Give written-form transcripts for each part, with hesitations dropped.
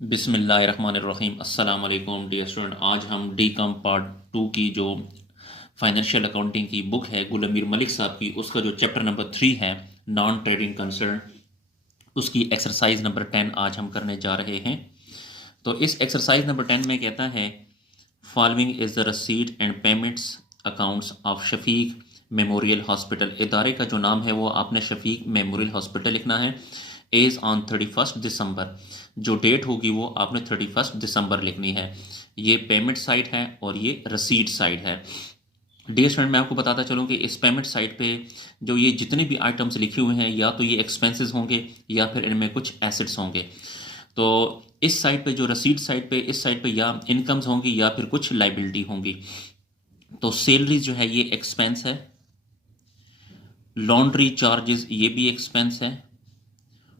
बिस्मिल्लाहिर्रहमानिर्रहीम अस्सलाम वालेकुम डियर स्टूडेंट। आज हम डी कम पार्ट 2 की जो फाइनेंशियल अकाउंटिंग की बुक है गुलमीर मलिक साहब की, उसका जो चैप्टर नंबर 3 है नॉन ट्रेडिंग कंसर्न, उसकी एक्सरसाइज नंबर 10 आज हम करने जा रहे हैं। तो इस एक्सरसाइज नंबर 10 में कहता है following is the receipt and payments accounts of Shafiq memorial hospital. इदारे का जो नाम है वो आपने शफीक मेमोरियल हॉस्पिटल लिखना है। एज ऑन 31 दिसंबर, जो डेट होगी वो आपने 31 दिसंबर लिखनी है। ये पेमेंट साइड है और ये रसीट साइड है। डियर स्टूडेंट, मैं आपको बताता चलूँ कि इस पेमेंट साइड पे जो ये जितने भी आइटम्स लिखे हुए हैं या तो ये एक्सपेंसेस होंगे या फिर इनमें कुछ एसेट्स होंगे। तो इस साइड पे जो रसीट साइड पे, इस साइड पे या इनकम्स होंगी या फिर कुछ लाइबिलिटी होंगी। तो सैलरी जो है ये एक्सपेंस है, लॉन्ड्री चार्जेस ये भी एक्सपेंस है,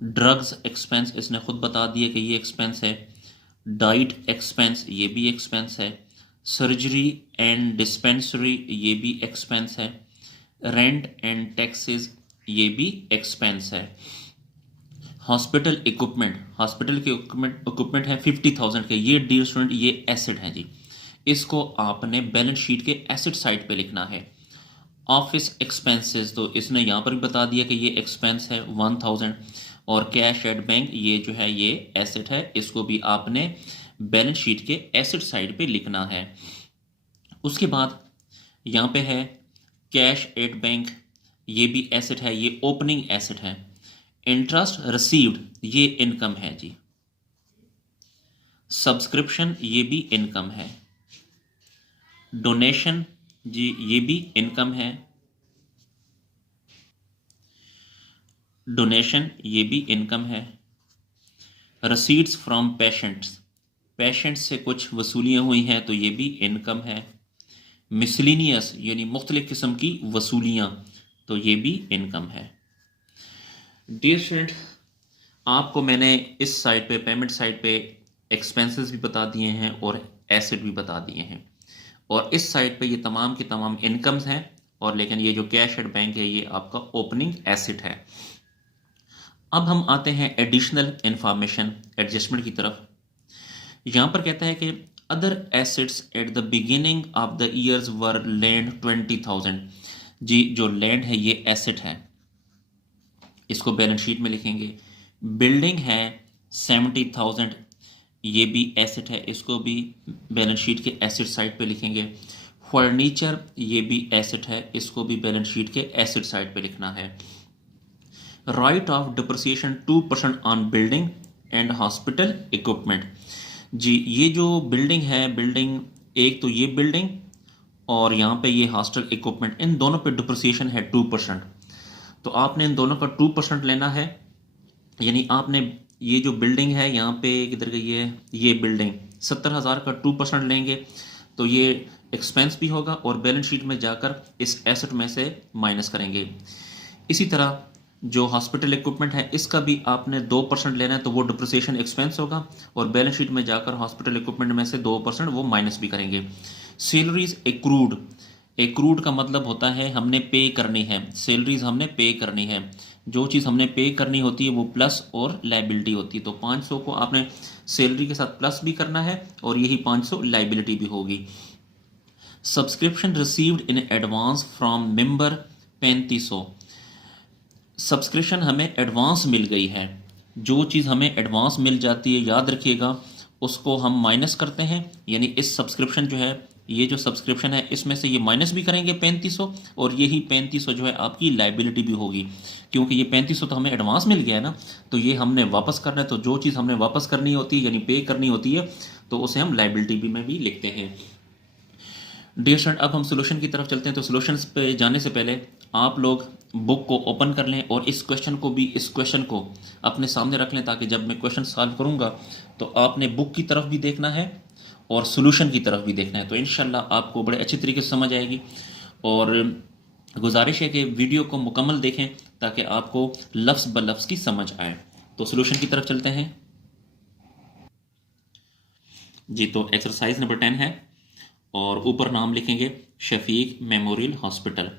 ड्रग्स एक्सपेंस इसने खुद बता दिया कि ये एक्सपेंस है, डाइट एक्सपेंस ये भी एक्सपेंस है, सर्जरी एंड डिस्पेंसरी ये भी एक्सपेंस है, रेंट एंड टैक्सेस ये भी एक्सपेंस है। हॉस्पिटल इक्विपमेंट, हॉस्पिटल के इक्विपमेंट है 50,000 के, ये डियर स्टूडेंट ये एसेट है जी। इसको आपने बैलेंस शीट के एसेट साइड पे लिखना है। ऑफिस एक्सपेंसेस तो इसने यहाँ पर भी बता दिया कि ये एक्सपेंस है 1000, और कैश एट बैंक ये जो है ये एसेट है, इसको भी आपने बैलेंस शीट के एसेट साइड पे लिखना है। उसके बाद यहाँ पे है कैश एट बैंक, ये भी एसेट है, ये ओपनिंग एसेट है। इंटरेस्ट रिसीव्ड ये इनकम है जी। सब्सक्रिप्शन ये भी इनकम है। डोनेशन जी ये भी इनकम है। डोनेशन ये भी इनकम है। रसीट्स फ्रॉम पेशेंट्स, पेशेंट्स से कुछ वसूलियाँ हुई हैं तो ये भी इनकम है। मिसलिनियस यानी मुख्तलिफ किस्म की वसूलियाँ, तो ये भी इनकम है। डियर स्टूडेंट, आपको मैंने इस साइड पे पेमेंट साइड पे एक्सपेंसेस भी बता दिए हैं और एसेट भी बता दिए हैं, और इस साइड पे ये तमाम के तमाम इनकम्स हैं, और लेकिन ये जो कैश एट बैंक है ये आपका ओपनिंग एसेट है। अब हम आते हैं एडिशनल इंफॉर्मेशन एडजस्टमेंट की तरफ। यहां पर कहता है कि other assets at the beginning of the years were land 20,000। जी जो लैंड है ये एसेट है, इसको बैलेंस शीट में लिखेंगे। बिल्डिंग है 70,000, ये भी एसेट है, इसको भी बैलेंस शीट के एसेट साइड पे लिखेंगे। फर्नीचर ये भी एसेट है, इसको भी बैलेंस शीट के एसेट साइड पे लिखना है। Write off depreciation 2% on building and hospital equipment. जी ये जो बिल्डिंग है, बिल्डिंग एक तो ये बिल्डिंग और यहाँ पे ये हॉस्टल इक्विपमेंट, इन दोनों पे डिप्रिसिएशन है 2%। तो आपने इन दोनों का 2% लेना है। यानी आपने ये जो बिल्डिंग है यहाँ पे किधर गई है, ये बिल्डिंग 70,000 का 2% लेंगे तो ये एक्सपेंस भी होगा और बैलेंस शीट में जाकर इस एसेट में से माइनस करेंगे। इसी तरह जो हॉस्पिटल इक्विपमेंट है इसका भी आपने 2% लेना है, तो वो डिप्रिसिएशन एक्सपेंस होगा और बैलेंस शीट में जाकर हॉस्पिटल इक्विपमेंट में से 2% वो माइनस भी करेंगे। सैलरीज एक्रूड, एक्रूड का मतलब होता है हमने पे करनी है, सैलरीज हमने पे करनी है। जो चीज़ हमने पे करनी होती है वो प्लस और लाइबिलिटी होती है, तो 500 को आपने सैलरी के साथ प्लस भी करना है और यही 500 लाइबिलिटी भी होगी। Subscription received in advance from member 3500, subscription हमें एडवांस मिल गई है। जो चीज़ हमें एडवांस मिल जाती है याद रखिएगा उसको हम माइनस करते हैं, यानी इस सब्सक्रिप्शन जो है, ये जो सब्सक्रिप्शन है इसमें से ये माइनस भी करेंगे 3500, और यही 3500 जो है आपकी लाइबिलिटी भी होगी, क्योंकि ये 3500 तो हमें एडवांस मिल गया है ना, तो ये हमने वापस करना है। तो जो चीज़ हमने वापस करनी होती है यानी पे करनी होती है तो उसे हम लाइबिलिटी भी में भी लिखते हैं। डियर स्टूडेंट, अब हम सोल्यूशन की तरफ चलते हैं। तो सोल्यूशंस पे जाने से पहले आप लोग बुक को ओपन कर लें और इस क्वेश्चन को अपने सामने रख लें, ताकि जब मैं क्वेश्चन सॉल्व करूंगा तो आपने बुक की तरफ भी देखना है और सोल्यूशन की तरफ भी देखना है, तो इंशाल्लाह आपको बड़े अच्छी तरीके से समझ आएगी। और गुजारिश है कि वीडियो को मुकम्मल देखें ताकि आपको लफ्ज़ ब लफ्ज़ की समझ आए। तो सोल्यूशन की तरफ चलते हैं जी। तो एक्सरसाइज नंबर 10 है और ऊपर नाम लिखेंगे शफीक मेमोरियल हॉस्पिटल।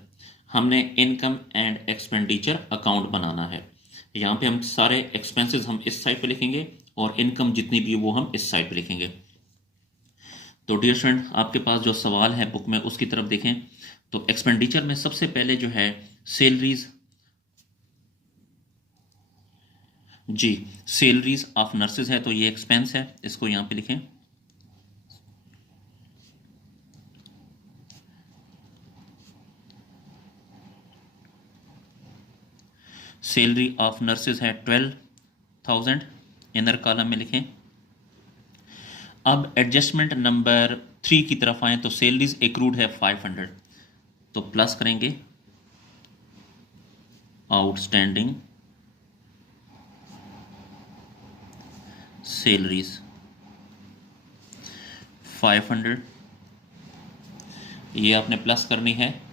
हमने इनकम एंड एक्सपेंडिचर अकाउंट बनाना है। यहाँ पे हम सारे एक्सपेंसेस हम इस साइड पे लिखेंगे और इनकम जितनी भी है वो हम इस साइड पे लिखेंगे। तो डियर स्टूडेंट, आपके पास जो सवाल है बुक में उसकी तरफ देखें। तो एक्सपेंडिचर में सबसे पहले जो है salaries, G salaries of nurses है, तो ये एक्सपेंस है, इसको यहाँ पे लिखें। सैलरी ऑफ नर्सेज है 12,000, इनर कॉलम में लिखें। अब एडजस्टमेंट नंबर 3 की तरफ आए तो सैलरीज एक्रूड है 500, तो प्लस करेंगे आउटस्टैंडिंग सैलरीज 500, ये आपने प्लस करनी है।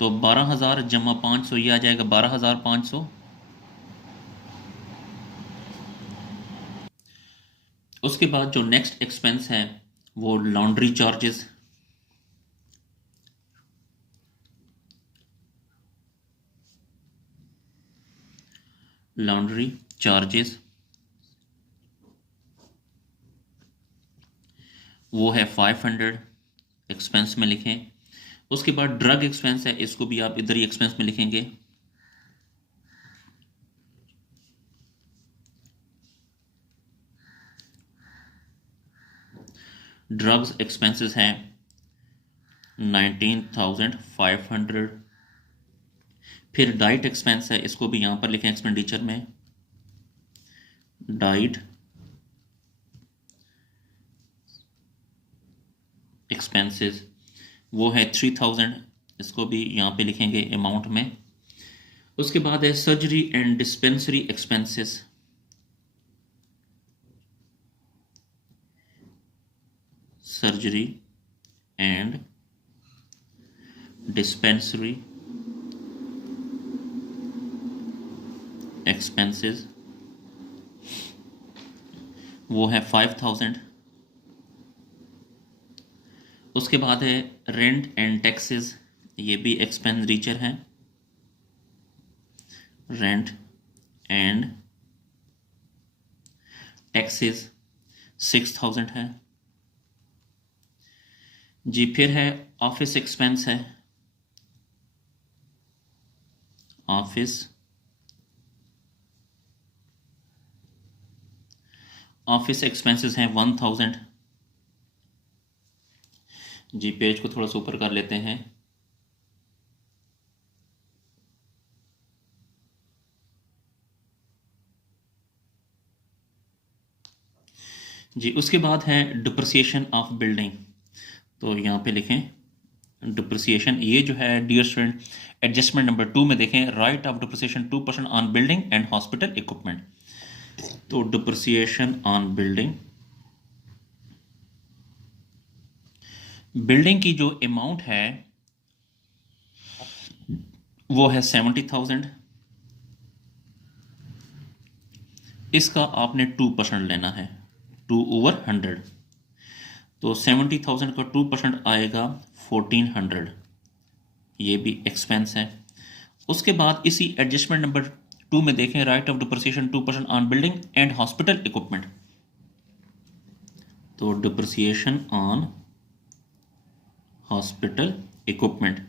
तो 12,000 जमा 500 ये आ जाएगा 12,500। उसके बाद जो नेक्स्ट एक्सपेंस है वो लॉन्ड्री चार्जेस, लॉन्ड्री चार्जेस वो है 500, एक्सपेंस में लिखें। उसके बाद ड्रग एक्सपेंस है, इसको भी आप इधर ही एक्सपेंस में लिखेंगे। ड्रग्स एक्सपेंसेस हैं 19,500। फिर डाइट एक्सपेंस है, इसको भी यहां पर लिखें एक्सपेंडिचर में, डाइट एक्सपेंसेस वो है 3,000, इसको भी यहाँ पे लिखेंगे अमाउंट में। उसके बाद है surgery and dispensary expenses, surgery and dispensary expenses वो है 5,000। उसके बाद है रेंट एंड टैक्सेस, ये भी एक्सपेंडिचर है, रेंट एंड टैक्सेस 6,000 है जी। फिर है ऑफिस एक्सपेंस है, ऑफिस एक्सपेंसेस हैं 1,000 जी। पेज को थोड़ा सा ऊपर कर लेते हैं। जी उसके बाद है डिप्रिसिएशन ऑफ बिल्डिंग, तो यहाँ पे लिखें डिप्रिसिएशन। ये जो है डियर स्टूडेंट एडजस्टमेंट नंबर 2 में देखें, write off depreciation 2% on building and hospital equipment. तो डिप्रिसिएशन ऑन बिल्डिंग, बिल्डिंग की जो अमाउंट है वो है 70,000, इसका आपने 2% लेना है, 2/100। तो 70,000 का 2% आएगा 1,400, ये भी एक्सपेंस है। उसके बाद इसी एडजस्टमेंट नंबर 2 में देखें, write off depreciation 2% on building and hospital equipment. तो depreciation on hospital equipment,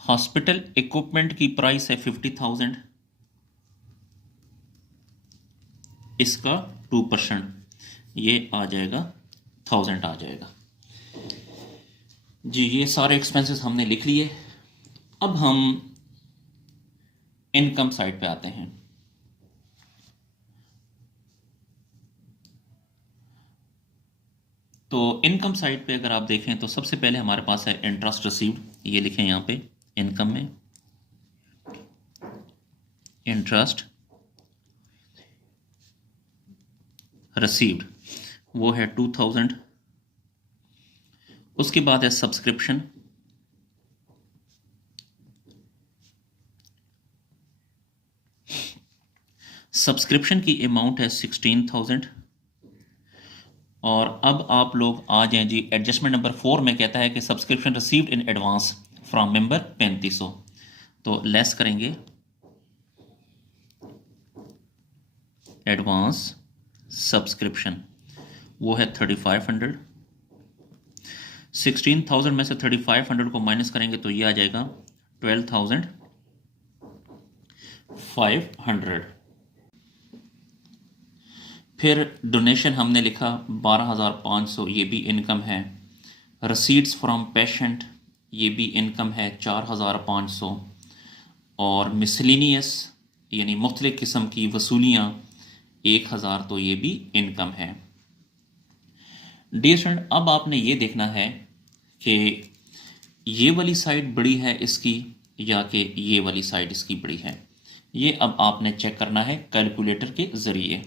hospital equipment की प्राइस है 50,000, इसका 2% ये आ जाएगा 1,000 आ जाएगा जी। ये सारे एक्सपेंसेस हमने लिख लिए। अब हम इनकम साइड पे आते हैं। तो इनकम साइड पे अगर आप देखें तो सबसे पहले हमारे पास है इंटरेस्ट रिसीव्ड, ये लिखें यहाँ पे इनकम में, इंटरेस्ट रिसीव्ड वो है 2,000। उसके बाद है सब्सक्रिप्शन, सब्सक्रिप्शन की अमाउंट है 16,000। और अब आप लोग आ जाएं जी एडजस्टमेंट नंबर 4 में कहता है कि subscription received in advance from member 3500, तो लेस करेंगे एडवांस सब्सक्रिप्शन, वो है 3500। 16,000 में से 3500 को माइनस करेंगे तो ये आ जाएगा 12,500। फिर डोनेशन हमने लिखा 12,500, ये भी इनकम है। रसीट्स फ्रॉम पेशेंट, ये भी इनकम है 4,500। और मिसलिनियस यानी मुख्तलिफ किस्म की वसूलियाँ 1,000, तो ये भी इनकम है। डियर स्टूडेंट, अब आपने ये देखना है कि ये वाली साइड बड़ी है इसकी या कि ये वाली साइड इसकी बड़ी है। ये अब आपने चेक करना है कैलकुलेटर के ज़रिए।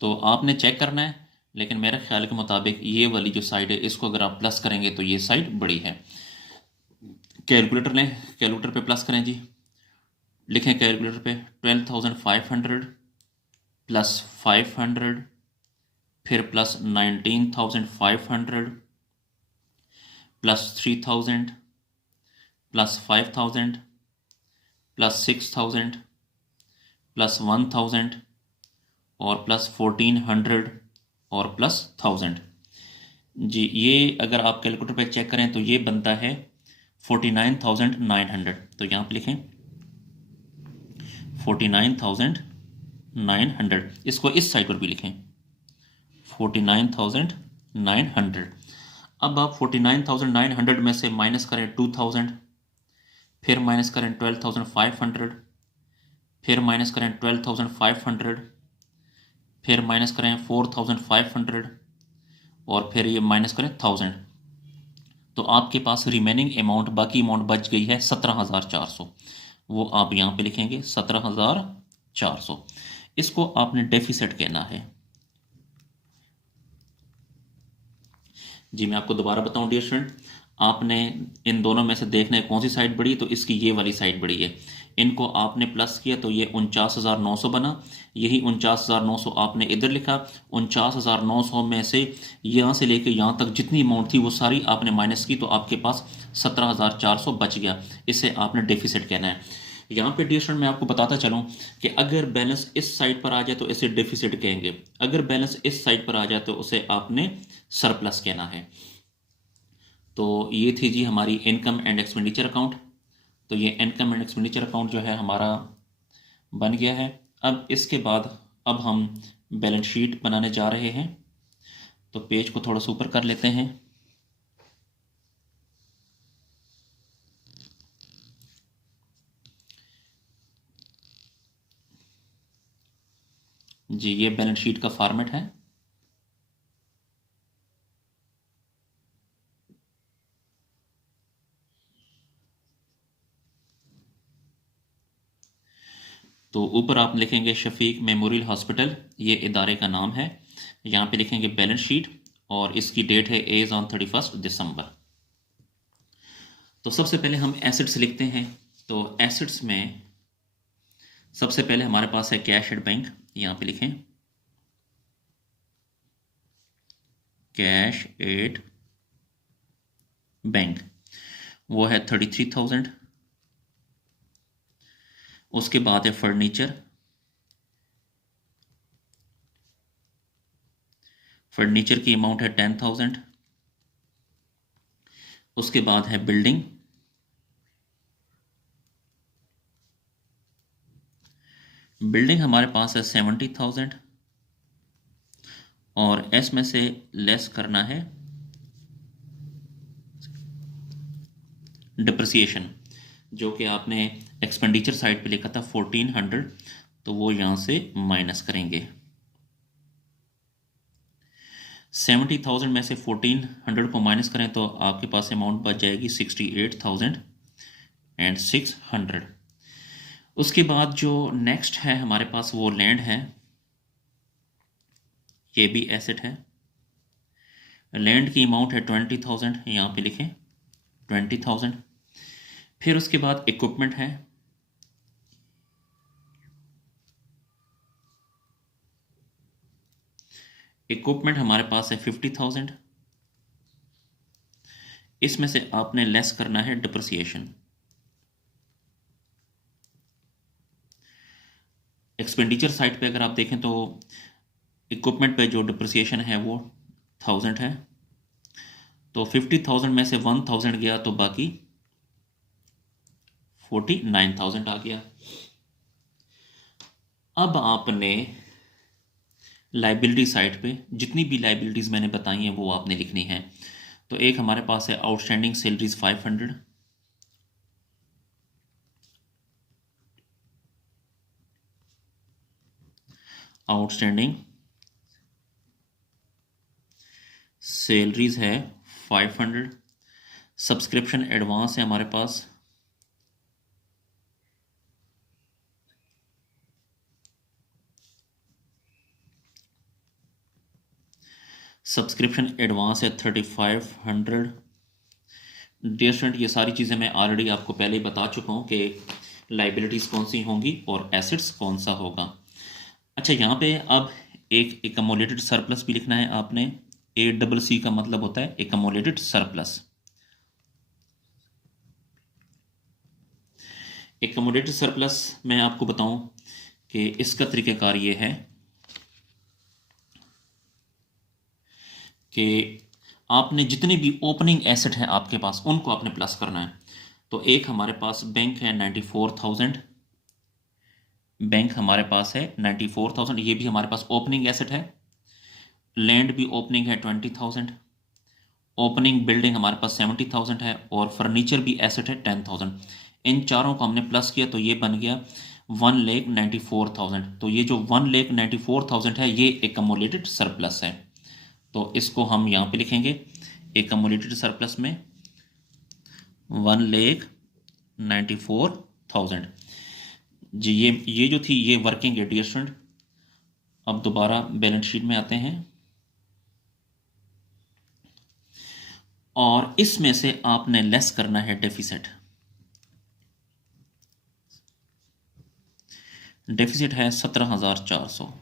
तो आपने चेक करना है, लेकिन मेरे ख्याल के मुताबिक ये वाली जो साइड है इसको अगर आप प्लस करेंगे तो ये साइड बड़ी है। कैलकुलेटर लें, कैलकुलेटर पे प्लस करें जी। लिखें कैलकुलेटर पे 12,500 प्लस 500, फिर plus 19,500 plus 3,000 plus 5,000 plus 6,000 plus 1,000 और प्लस 1,400 और प्लस 1,000 जी। ये अगर आप कैलकुलेटर पे चेक करें तो ये बनता है 49,900। तो यहाँ पे लिखें 49,900। इसको इस साइड पर भी लिखें 49,900। अब आप 49,900 में से माइनस करें 2,000, फिर माइनस करें 12,500, फिर माइनस करें 12,500, फिर माइनस करें 4,500 और फिर ये माइनस करें 1,000। तो आपके पास रिमेनिंग अमाउंट, बाकी अमाउंट बच गई है 17,400। वो आप यहाँ पे लिखेंगे 17,400। इसको आपने डेफिसिट कहना है जी। मैं आपको दोबारा बताऊं डियर स्टूडेंट, आपने इन दोनों में से देखना है कौन सी साइड बड़ी, तो इसकी ये वाली साइड बड़ी है। इनको आपने प्लस किया तो ये 49,900 बना। यही 49,900 आपने इधर लिखा। 49,900 में से यहाँ से लेके यहाँ तक जितनी अमाउंट थी वो सारी आपने माइनस की, तो आपके पास 17,400 बच गया। इसे आपने डेफिसिट कहना है। यहाँ पे डियर स्टूडेंट मैं आपको बताता चलूँ कि अगर बैलेंस इस साइड पर आ जाए तो इसे डेफिसिट कहेंगे, अगर बैलेंस इस साइड पर आ जाए तो उसे आपने सरप्लस कहना है। तो ये थी जी हमारी इनकम एंड एक्सपेंडिचर अकाउंट। तो ये इनकम एंड एक्सपेंडिचर अकाउंट जो है हमारा बन गया है। अब इसके बाद अब हम बैलेंस शीट बनाने जा रहे हैं। तो पेज को थोड़ा सा ऊपर कर लेते हैं। जी ये बैलेंस शीट का फॉर्मेट है। तो ऊपर आप लिखेंगे शफीक मेमोरियल हॉस्पिटल, ये इदारे का नाम है। यहाँ पे लिखेंगे बैलेंस शीट और इसकी डेट है एज ऑन 31 दिसंबर। तो सबसे पहले हम एसेट्स लिखते हैं। तो एसेट्स में सबसे पहले हमारे पास है कैश एट बैंक। यहाँ पे लिखें कैश एट बैंक, वो है 33,000। उसके बाद है फर्नीचर, फर्नीचर की अमाउंट है 10,000। उसके बाद है बिल्डिंग, बिल्डिंग हमारे पास है 70,000 और एस में से लेस करना है डिप्रिसिएशन, जो कि आपने एक्सपेंडिचर साइड पे लिखा था 1,400, तो वो यहाँ से माइनस करेंगे। 70,000 में से 1,400 को माइनस करें तो आपके पास अमाउंट बच जाएगी 68,600। उसके बाद जो नेक्स्ट है हमारे पास वो लैंड है, ये भी एसेट है। लैंड की अमाउंट है 20,000, यहाँ पे लिखें 20,000। फिर उसके बाद इक्विपमेंट है, इक्विपमेंट हमारे पास है 50,000, इसमें से आपने लेस करना है डिप्रिसिएशन। एक्सपेंडिचर साइड पे अगर आप देखें तो इक्विपमेंट पे जो डिप्रिसिएशन है वो 1000 है, तो 50,000 में से 1000 गया तो बाकी 49,000 आ गया। अब आपने लाइबिलिटी साइड पे जितनी भी लाइबिलिटीज़ मैंने बताई हैं वो आपने लिखनी है। तो एक हमारे पास है आउटस्टैंडिंग सैलरीज 500, आउटस्टैंडिंग सैलरीज है 500, सब्सक्रिप्शन एडवांस है हमारे पास सब्सक्रिप्शन एडवांस है 3500। डियर स्टूडेंट, ये सारी चीज़ें मैं ऑलरेडी आपको पहले ही बता चुका हूँ कि लाइबिलिटीज़ कौन सी होंगी और एसेट्स कौन सा होगा। अच्छा, यहाँ पे अब एक एकमोलेटेड सरप्लस भी लिखना है आपने। ACC का मतलब होता है एकमोलेटेड सरप्लस। एकमोलेटेड सरप्लस मैं आपको बताऊं कि इसका तरीक़ाकार ये है कि आपने जितने भी ओपनिंग एसेट हैं आपके पास उनको आपने प्लस करना है। तो एक हमारे पास बैंक है 94,000, बैंक हमारे पास है 94,000, ये भी हमारे पास ओपनिंग एसेट है। लैंड भी ओपनिंग है 20,000, ओपनिंग बिल्डिंग हमारे पास 70,000 है और फर्नीचर भी एसेट है 10,000। इन चारों को हमने प्लस किया तो ये बन गया 1,94,000। तो ये जो 1,94,000 है ये एकमोलेटेड सरप्लस है। तो इसको हम यहाँ पे लिखेंगे एकमोलेटेड सरप्लस में 1,94,000 जी। ये जो थी ये वर्किंग है डियर स्टूडेंट। अब दोबारा बैलेंस शीट में आते हैं और इसमें से आपने लेस करना है डेफिसिट। डेफिसिट है 17,400।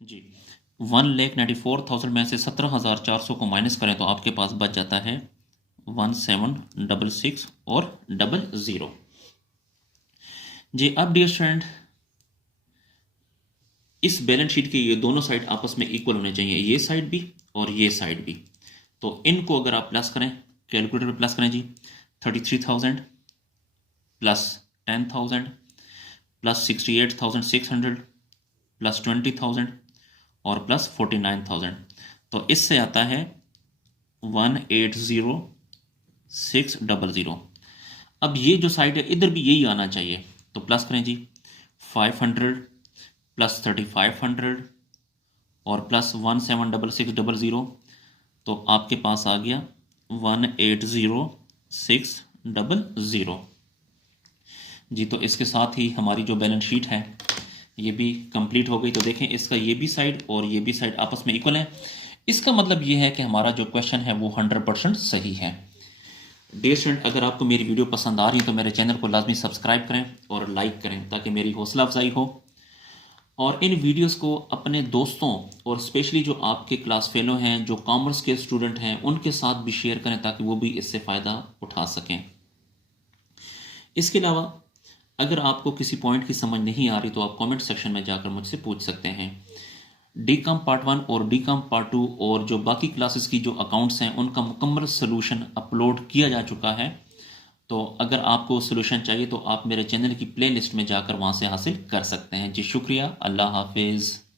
जी, 1,94,000 में से 17,400 को माइनस करें तो आपके पास बच जाता है 1766 और 00 जी। अब डियर स्टूडेंट, इस बैलेंस शीट के ये दोनों साइड आपस में इक्वल होने चाहिए, ये साइड भी और ये साइड भी। तो इनको अगर आप प्लस करें, कैलकुलेटर पे प्लस करें जी, 33,000 प्लस 10,000 प्लस 68,600 प्लस 20,000 और प्लस 49,000। तो इससे आता है 180,600। अब ये जो साइड है इधर भी यही आना चाहिए, तो प्लस करें जी, 500 प्लस 3500 और प्लस 176600, तो आपके पास आ गया 180,600 जी। तो इसके साथ ही हमारी जो बैलेंस शीट है ये भी कंप्लीट हो गई। तो देखें, इसका ये भी साइड और ये भी साइड आपस में इक्वल है। इसका मतलब ये है कि हमारा जो क्वेश्चन है वो 100% सही है। डियर स्टूडेंट, अगर आपको मेरी वीडियो पसंद आ रही है तो मेरे चैनल को लाजमी सब्सक्राइब करें और लाइक करें ताकि मेरी हौसला अफजाई हो। और इन वीडियोस को अपने दोस्तों और स्पेशली जो आपके क्लास फेलो हैं, जो कॉमर्स के स्टूडेंट हैं, उनके साथ भी शेयर करें ताकि वो भी इससे फ़ायदा उठा सकें। इसके अलावा अगर आपको किसी पॉइंट की समझ नहीं आ रही तो आप कमेंट सेक्शन में जाकर मुझसे पूछ सकते हैं। डीकॉम पार्ट 1 और डीकॉम पार्ट 2 और जो बाकी क्लासेस की जो अकाउंट्स हैं उनका मुकम्मल सलूशन अपलोड किया जा चुका है। तो अगर आपको सलूशन चाहिए तो आप मेरे चैनल की प्लेलिस्ट में जाकर वहाँ से हासिल कर सकते हैं जी। शुक्रिया, अल्लाह हाफिज़।